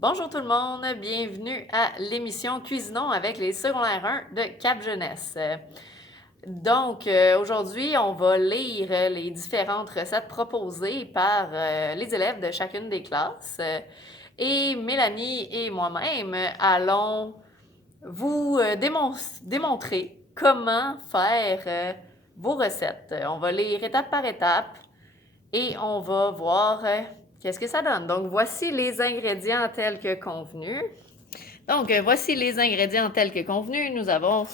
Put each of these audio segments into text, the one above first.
Bonjour tout le monde, bienvenue à l'émission Cuisinons avec les secondaires 1 de Cap Jeunesse. Aujourd'hui, on va lire les différentes recettes proposées par les élèves de chacune des classes. Et Mélanie et moi-même allons vous démontrer comment faire vos recettes. On va lire étape par étape et on va voir qu'est-ce que ça donne. Donc, voici les ingrédients tels que convenu. Voici les ingrédients tels que convenu. Nous avons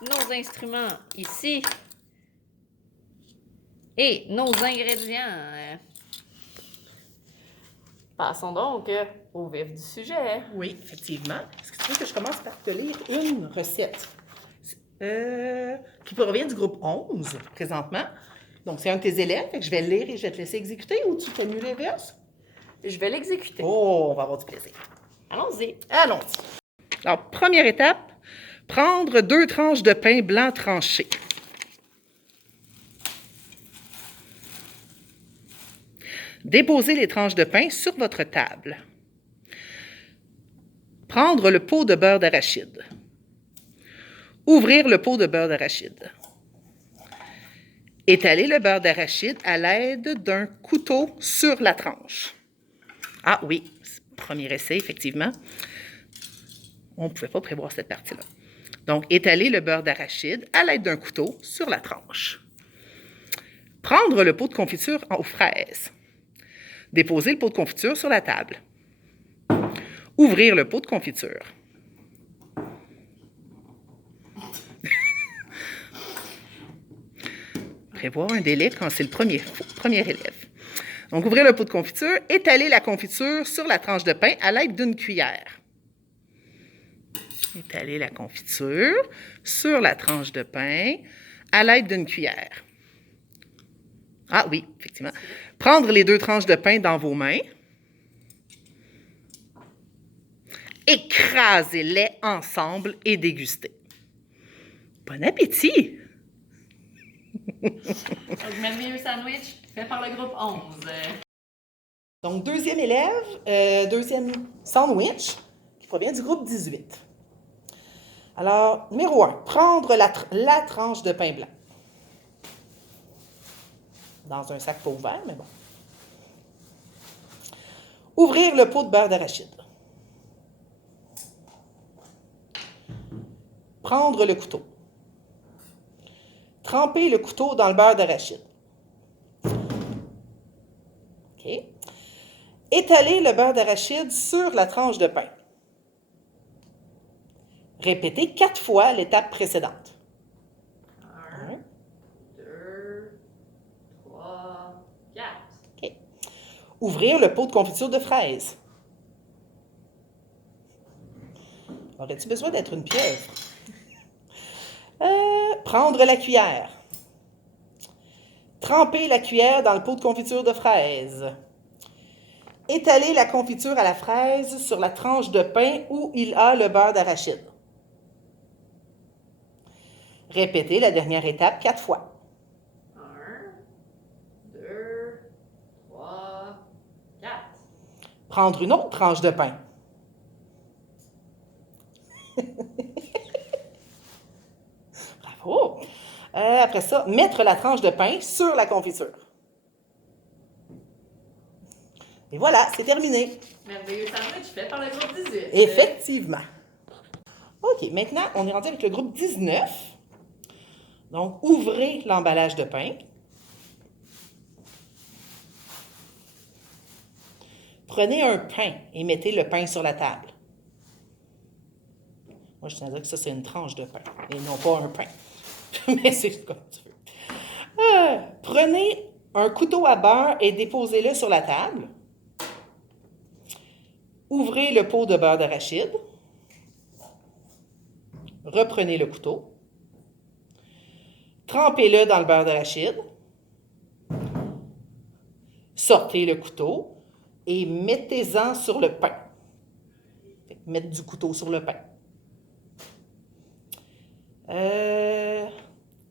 nos instruments ici et nos ingrédients. Passons donc au vif du sujet. Oui, effectivement. Est-ce que tu veux que je commence par te lire une recette qui provient du groupe 11 présentement? Donc, c'est un de tes élèves, fait que je vais le lire et je vais te laisser exécuter ou tu fais mieux l'inverse? Je vais l'exécuter. Oh, on va avoir du plaisir. Allons-y. Allons-y. Alors, première étape, prendre 2 tranches de pain blanc tranché. Déposez les tranches de pain sur votre table. Prendre le pot de beurre d'arachide. Ouvrir le pot de beurre d'arachide. Étaler le beurre d'arachide à l'aide d'un couteau sur la tranche. Ah oui, premier essai, effectivement. On ne pouvait pas prévoir cette partie-là. Donc, étaler le beurre d'arachide à l'aide d'un couteau sur la tranche. Prendre le pot de confiture aux fraises. Déposer le pot de confiture sur la table. Ouvrir le pot de confiture. Prévoir un délai quand c'est le premier élève. Donc, ouvrir le pot de confiture, étaler la confiture sur la tranche de pain à l'aide d'une cuillère. Étaler la confiture sur la tranche de pain à l'aide d'une cuillère. Ah oui, effectivement. Prendre les 2 tranches de pain dans vos mains. Écrasez-les ensemble et dégustez. Bon appétit! Donc, merveilleux sandwich fait par le groupe 11. Donc, deuxième élève, deuxième sandwich qui provient du groupe 18. Alors, numéro 1, prendre la tranche de pain blanc. Dans un sac pas ouvert, mais bon. Ouvrir le pot de beurre d'arachide. Prendre le couteau. Tremper le couteau dans le beurre d'arachide. OK. Étaler le beurre d'arachide sur la tranche de pain. Répétez 4 fois l'étape précédente. 1, 2, 3, 4. OK. Ouvrir le pot de confiture de fraises. Aurais-tu besoin d'être une pieuvre? Prendre la cuillère. Tremper la cuillère dans le pot de confiture de fraises. Étaler la confiture à la fraise sur la tranche de pain où il a le beurre d'arachide. Répétez la dernière étape 4 fois. 1, 2, 3, 4. Prendre une autre tranche de pain. Bravo! Après ça, mettre la tranche de pain sur la confiture. Et voilà, c'est terminé. Merveilleux sandwich fait par le groupe 18. Effectivement. OK, maintenant, on est rendu avec le groupe 19. Donc, ouvrez l'emballage de pain. Prenez un pain et mettez le pain sur la table. Moi, je tiens à dire que ça, c'est une tranche de pain et non pas un pain. Mais c'est comme tu veux. Prenez un couteau à beurre et déposez-le sur la table. Ouvrez le pot de beurre d'arachide. Reprenez le couteau. Trempez-le dans le beurre d'arachide. Sortez le couteau et mettez-en sur le pain. Mettre du couteau sur le pain.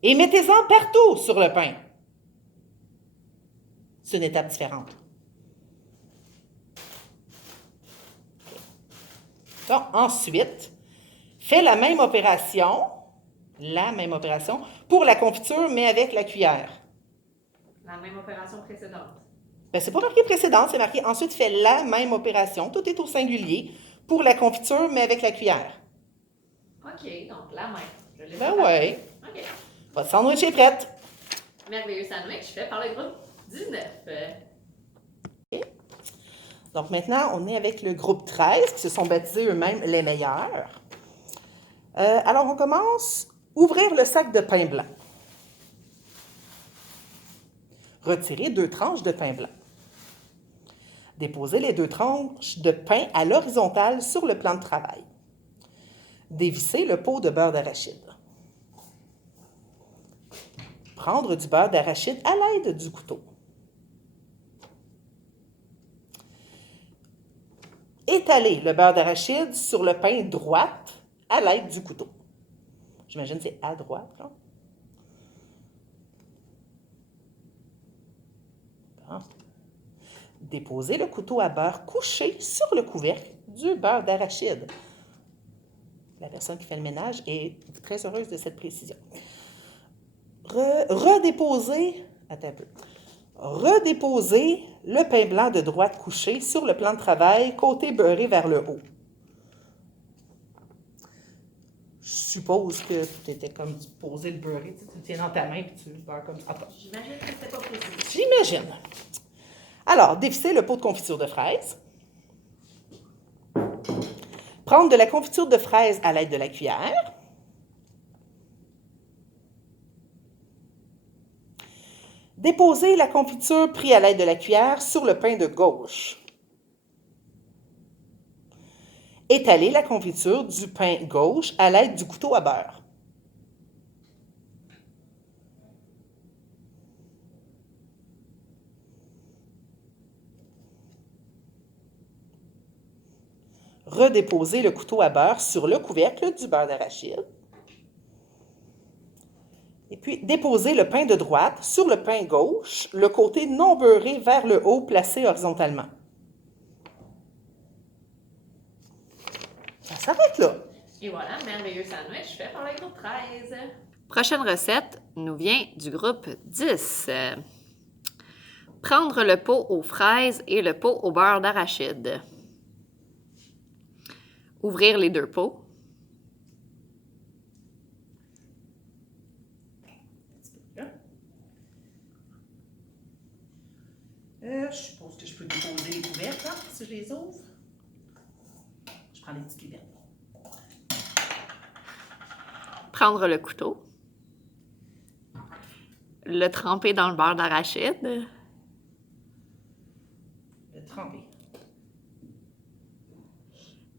Et mettez-en partout sur le pain. C'est une étape différente. Donc, ensuite, fais la même opération pour la confiture, mais avec la cuillère. La même opération précédente. Ben, c'est pas marqué précédente, c'est marqué ensuite fais la même opération. Tout est au singulier pour la confiture, mais avec la cuillère. OK, donc la même. Je l'ai Ben préparée. ouais. OK. Votre sandwich est prête. Merveilleux sandwich fait par le groupe 19. Donc maintenant, on est avec le groupe 13 qui se sont baptisés eux-mêmes les meilleurs. Alors, on commence. Ouvrir le sac de pain blanc. Retirer 2 tranches de pain blanc. Déposer les 2 tranches de pain à l'horizontale sur le plan de travail. Dévisser le pot de beurre d'arachide. Prendre du beurre d'arachide à l'aide du couteau. Étaler le beurre d'arachide sur le pain droite à l'aide du couteau. J'imagine que c'est à droite, là. Bon. Déposer le couteau à beurre couché sur le couvercle du beurre d'arachide. La personne qui fait le ménage est très heureuse de cette précision. Redéposer le pain blanc de droite couché sur le plan de travail, côté beurré vers le haut. Je suppose que tu étais comme poser le beurré, tu le tiens dans ta main et tu le beurres comme ça. J'imagine que c'était pas précis. J'imagine. Alors, dévisser le pot de confiture de fraises. Prendre de la confiture de fraises à l'aide de la cuillère. Déposer la confiture prise à l'aide de la cuillère sur le pain de gauche. Étaler la confiture du pain gauche à l'aide du couteau à beurre. Redéposer le couteau à beurre sur le couvercle du beurre d'arachide. Et puis, déposer le pain de droite sur le pain gauche, le côté non beurré vers le haut, placé horizontalement. Ça s'arrête là. Et voilà, merveilleux sandwich fait par le groupe 13. Prochaine recette nous vient du groupe 10. Prendre le pot aux fraises et le pot au beurre d'arachide. Ouvrir les 2 pots. Je suppose que je peux déposer les couvercles hein, si je les ouvre. Je prends les petites lunettes. Prendre le couteau. Le tremper dans le beurre d'arachide. Le tremper.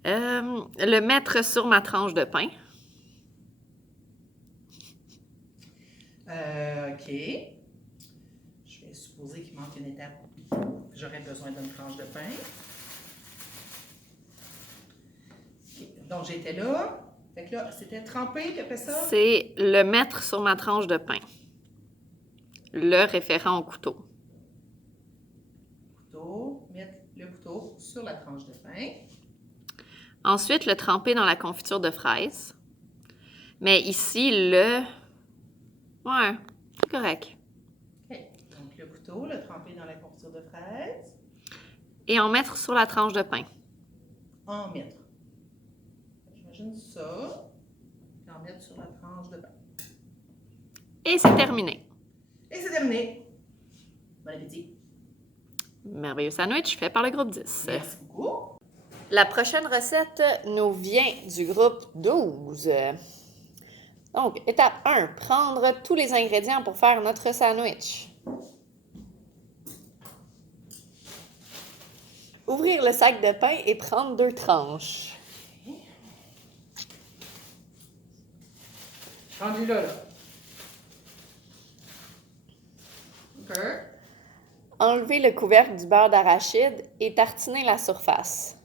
Le mettre sur ma tranche de pain. OK. Je vais supposer qu'il manque une étape. J'aurais besoin d'une tranche de pain. Okay. Donc, j'étais là. Fait que là, c'était trempé, puis après ça? C'est le mettre sur ma tranche de pain. Le référent au couteau. Couteau. Mettre le couteau sur la tranche de pain. Ensuite, le tremper dans la confiture de fraises. Mais ici, le... Ouais, c'est correct. OK. Donc, le couteau, le tremper dans la confiture de fraises. Et en mettre sur la tranche de pain. En mettre. J'imagine ça. Et en mettre sur la tranche de pain. Et c'est terminé. Et c'est terminé. Bon appétit. Merveilleux sandwich fait par le groupe 10. Merci beaucoup. La prochaine recette nous vient du groupe 12. Donc, étape 1, prendre tous les ingrédients pour faire notre sandwich. Ouvrir le sac de pain et prendre 2 tranches. Je suis rendue là. OK. Enlever le couvercle du beurre d'arachide et tartiner la surface.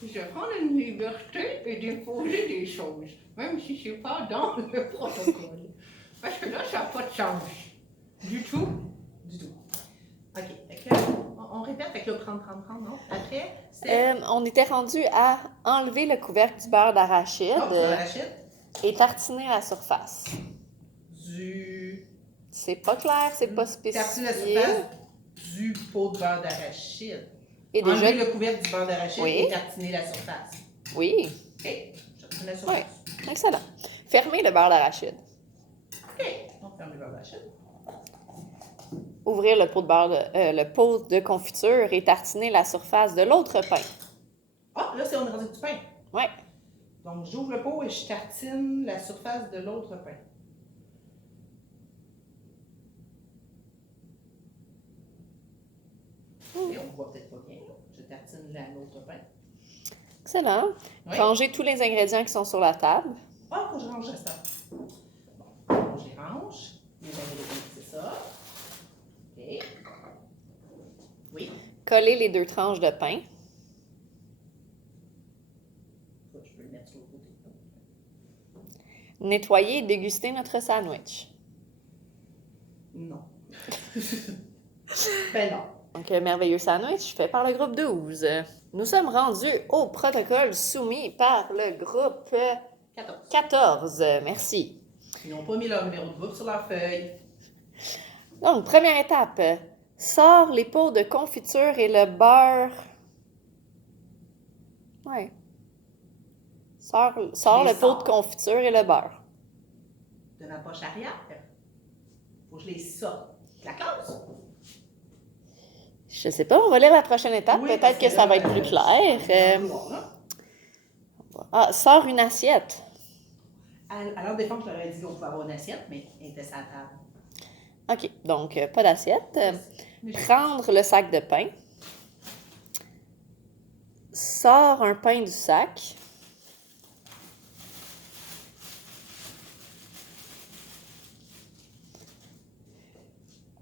Je prends une liberté et déposer des choses, même si ce n'est pas dans le protocole. Parce que là, ça n'a pas de sens. Du tout. Du tout. OK. On répète. répète. Fait que là, prendre, non. Après, on était rendu à enlever le couvercle du beurre d'arachide et tartiner la surface. C'est pas clair, c'est pas spécifié. Tartiner la surface du pot de beurre d'arachide. Et déjà... Enlever le couvercle du beurre d'arachide et tartiner la surface. Oui. OK. Je tartine la surface. Oui. Excellent. Fermez le beurre d'arachide. OK. Donc, fermer le beurre d'arachide. Ouvrir le pot de confiture et tartiner la surface de l'autre pain. Ah, là, on est rendu du pain. Oui. Donc, j'ouvre le pot et je tartine la surface de l'autre pain. Et on voit peut-être pas bien. Je tartine l'autre pain. Excellent. Oui. Rangez tous les ingrédients qui sont sur la table. Ah, faut que je range ça. Bon, je les range. Les ingrédients, c'est ça. OK. Oui. Collez les 2 tranches de pain. Je peux le mettre sur le côté. Nettoyer et déguster notre sandwich. Non. Ben non. Donc, un merveilleux sandwich fait par le groupe 12. Nous sommes rendus au protocole soumis par le groupe 14. Merci. Ils n'ont pas mis leur numéro de groupe sur leur feuille. Donc, première étape. Sors les pots de confiture et le beurre. Ouais. Sors le pot de confiture et le beurre. De ma poche arrière. Faut que je les sorte. La classe. Je sais pas, on va lire la prochaine étape. Oui, peut-être que ça va être plus clair. Sors une assiette. Alors, des fois, je leur ai dit qu'on pouvait avoir une assiette, mais elle était sur la table. OK, donc pas d'assiette. Prendre le sac de pain. Sors un pain du sac.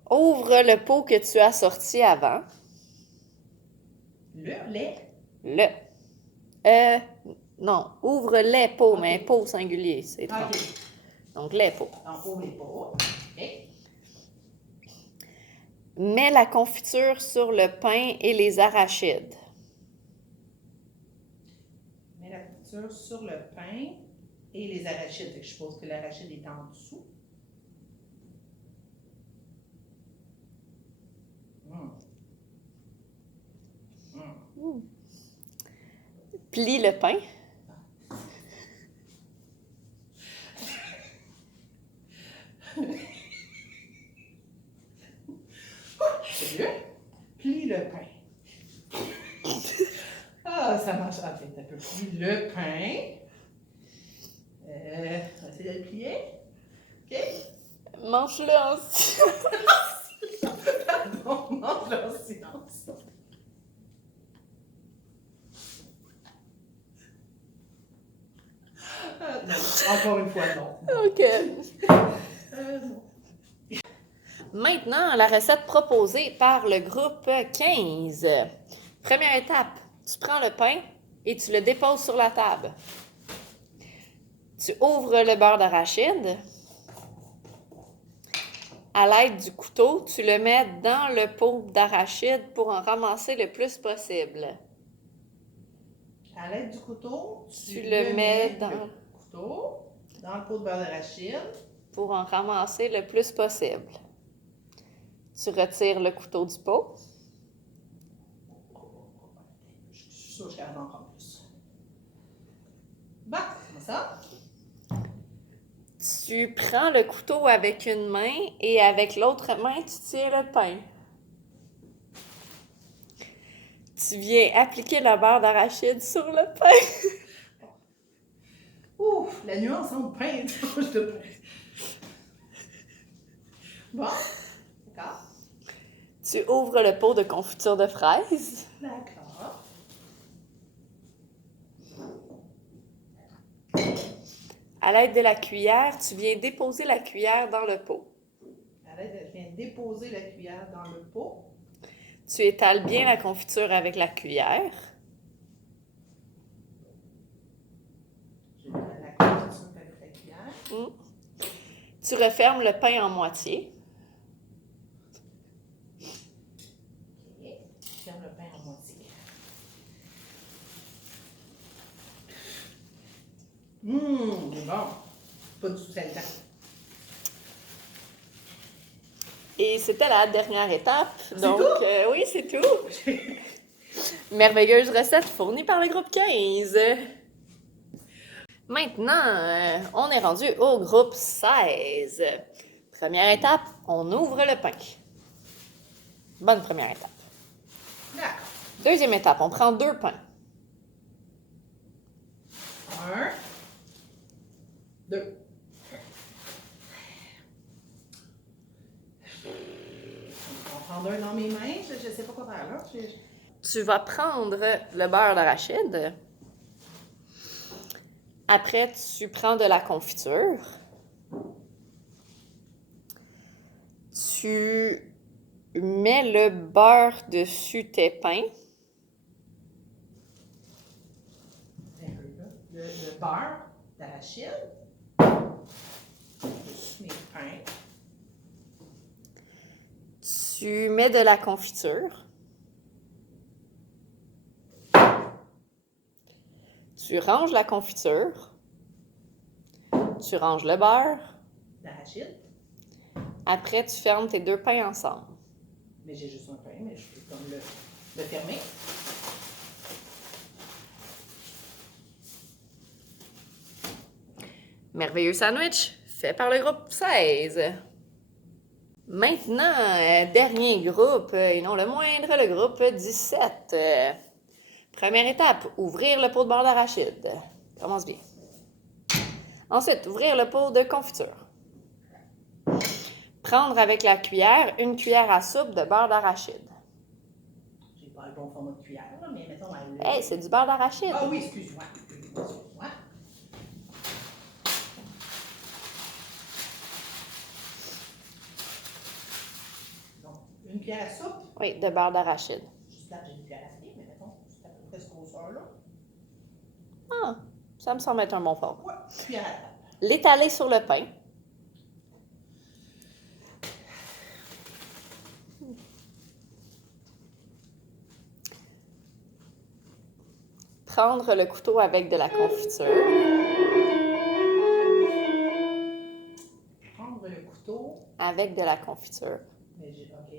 Ouvre le pot que tu as sorti avant. Non, ouvre les pots, okay. Mais pot singulier, c'est trop. Okay. Donc, les pots. Donc, ouvre les pots. Okay. Mets la confiture sur le pain et les arachides. Mets la confiture sur le pain et les arachides. Je suppose que l'arachide est en dessous. Plie le pain. Plie le pain. Ah, ça marche. Ah, t'as un peu plie le pain. On va essayer de le plier. OK? Mange-le en silence. Pardon, mange-le en silence. Non, encore une fois, non. OK. Non. Maintenant, la recette proposée par le groupe 15. Première étape, tu prends le pain et tu le déposes sur la table. Tu ouvres le beurre d'arachide. À l'aide du couteau, tu le mets dans le pot d'arachide pour en ramasser le plus possible. À l'aide du couteau, tu le mets dans le pot de beurre d'arachide pour en ramasser le plus possible. Tu retires le couteau du pot. Je suis sûre que je garde encore plus. Bon, c'est ça. Tu prends le couteau avec une main et avec l'autre main, tu tiens le pain. Tu viens appliquer le beurre d'arachide sur le pain. Ouf, la nuance entre pain et tranche de pain. Bon, d'accord. Tu ouvres le pot de confiture de fraises. D'accord. À l'aide de la cuillère, tu viens déposer la cuillère dans le pot. Je viens déposer la cuillère dans le pot. Tu étales bien la confiture avec la cuillère. Je mets la confiture avec la cuillère. Tu refermes le pain en moitié. Okay. fermes le pain en moitié. C'est bon. Pas du tout salitant. Et c'était la dernière étape. Donc, tout? oui, c'est tout. Merveilleuse recette fournie par le groupe 15. Maintenant, on est rendu au groupe 16. Première étape, on ouvre le pain. Bonne première étape. D'accord. Deuxième étape, on prend 2 pains. 1, 2. On va prendre un dans mes mains. Je ne sais pas quoi faire là. Tu vas prendre le beurre d'arachide. Après, tu prends de la confiture. Tu mets le beurre dessus tes pains. Le beurre d'arachide. Mes pains. Tu mets de la confiture. Tu ranges la confiture. Tu ranges le beurre. D'arachide. Après, tu fermes tes 2 pains ensemble. Mais j'ai juste un pain, mais je peux comme le fermer. Merveilleux sandwich fait par le groupe 16. Maintenant, dernier groupe, et non le moindre, le groupe 17. Première étape, ouvrir le pot de beurre d'arachide. Commence bien. Ensuite, ouvrir le pot de confiture. Prendre avec la cuillère une cuillère à soupe de beurre d'arachide. J'ai pas le bon format de cuillère, là, mais mettons... Hey, c'est du beurre d'arachide. Ah oui, excuse-moi. Excuse-moi. Donc, une cuillère à soupe. Oui, de beurre d'arachide. Juste là, j'ai une cuillère à soupe, mais mettons, c'est à peu près ce grosseur-là. Ah, ça me semble être un bon format. Ouais, cuillère à table. L'étaler sur le pain. Prendre le couteau avec de la confiture. Prendre le couteau. Avec de la confiture. OK.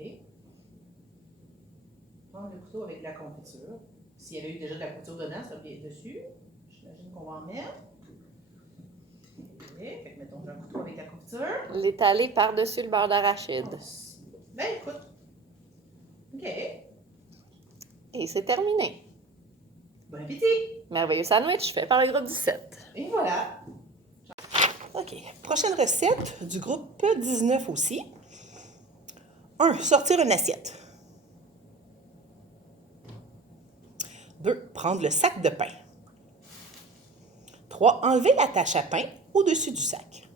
Prendre le couteau avec de la confiture. S'il y avait eu déjà de la confiture dedans, ça va être dessus. J'imagine qu'on va en mettre. OK. Fait que mettons un couteau avec de la confiture. L'étaler par-dessus le beurre d'arachide. Ben écoute. OK. Et c'est terminé. Bon appétit! Merveilleux sandwich fait par le groupe 17. Et voilà. OK. Prochaine recette du groupe 19 aussi. 1. Sortir une assiette. 2. Prendre le sac de pain. 3. Enlever la tache à pain au-dessus du sac.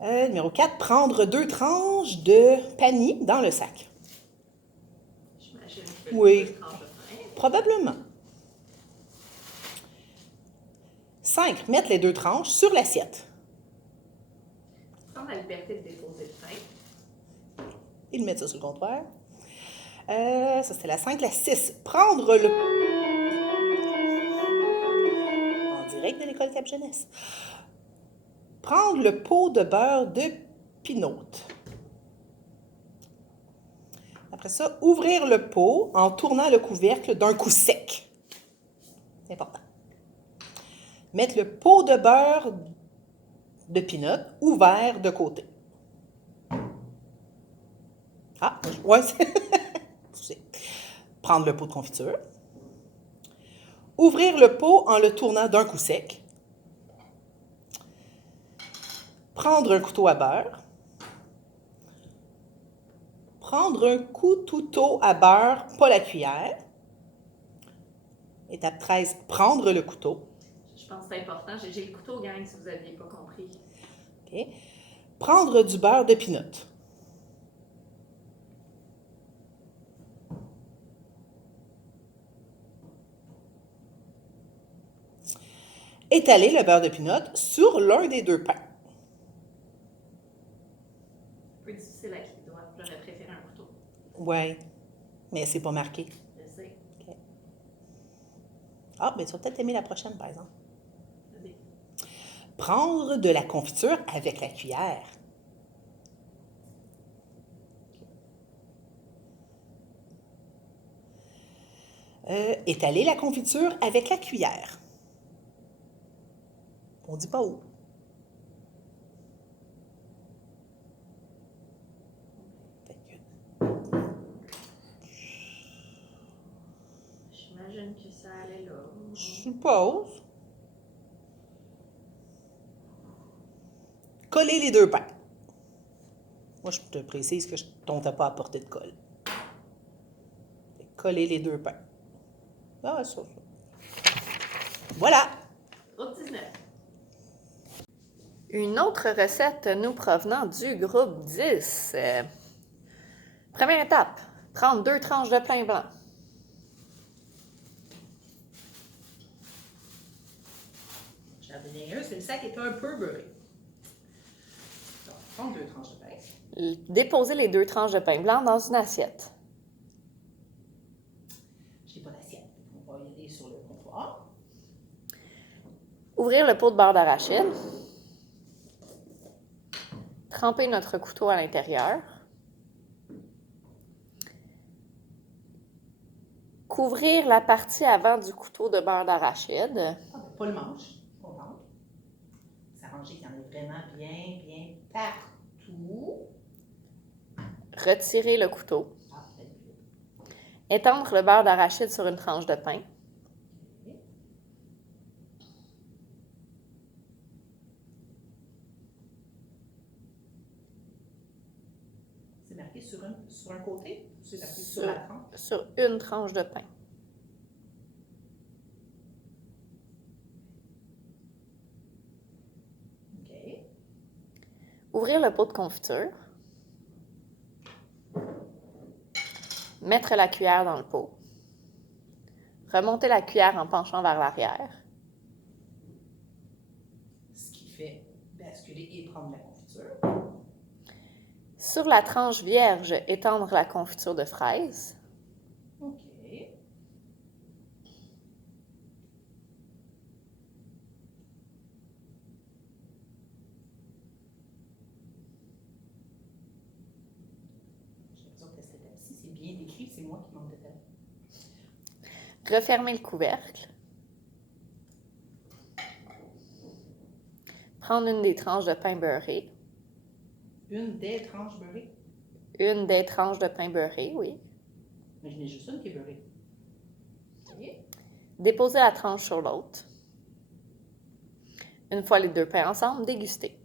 Numéro 4. Prendre 2 tranches de panini dans le sac. J'imagine que oui. Probablement. 5. Mettre les 2 tranches sur l'assiette. Prendre la liberté de déposer le pain. Et de mettre ça sur le comptoir. Ça, c'était la 5. La 6. Prendre le... En direct de l'école Cap Jeunesse. Prendre le pot de beurre de pinot. Après ça, ouvrir le pot en tournant le couvercle d'un coup sec. C'est important. Mettre le pot de beurre de pinot ouvert de côté. Ah, ouais, c'est... Prendre le pot de confiture. Ouvrir le pot en le tournant d'un coup sec. Prendre un couteau à beurre. Prendre un couteau à beurre, pas la cuillère. Étape 13, prendre le couteau. Je pense que c'est important. J'ai le couteau, gang, si vous n'aviez pas compris. OK. Prendre du beurre de pinot. Étaler le beurre de pinot sur l'un des 2 pains. Un peu difficile avec les doigts. J'aurais préféré un couteau. Oui, mais c'est pas marqué. Je sais. OK. Ah, ben tu vas peut-être aimer la prochaine, par exemple. Vas-y. Prendre de la confiture avec la cuillère. Étaler la confiture avec la cuillère. On dit pas où. J'imagine que ça allait là. Je suppose. Coller les deux pains. Moi, je te précise que on t'a pas apporté de colle. Coller les deux pains. Ah, ça. Voilà. Groupe 19. Une autre recette nous provenant du groupe 10. Première étape, prendre 2 tranches de pain blanc. J'avais bien un, c'est le sac était un peu beurré. Donc, prendre 2 tranches de pain. Déposer les 2 tranches de pain blanc dans une assiette. Je n'ai pas d'assiette. On va y aller sur le comptoir. Ouvrir le pot de beurre d'arachide. Tremper notre couteau à l'intérieur. Couvrir la partie avant du couteau de beurre d'arachide. Ah, ben, pas le manche. Pas le ventre. S'arranger qu'il y en ait vraiment bien partout. Retirer le couteau. Ah, peut-être. Étendre le beurre d'arachide sur une tranche de pain. C'est marqué sur un côté ou c'est marqué sur la tranche? Sur une tranche de pain. OK. Ouvrir le pot de confiture. Mettre la cuillère dans le pot. Remonter la cuillère en penchant vers l'arrière. Ce qui fait basculer et prendre la confiture. Sur la tranche vierge, étendre la confiture de fraise. OK. J'ai l'impression que cette étape-ci, c'est bien décrit, c'est moi qui manque de tête. Refermer le couvercle. Prendre une des tranches de pain beurré. Une des tranches beurrées? Une des tranches de pain beurré, oui. Mais je n'ai juste une qui est beurrée. OK. Déposer la tranche sur l'autre. Une fois les 2 pains ensemble, déguster.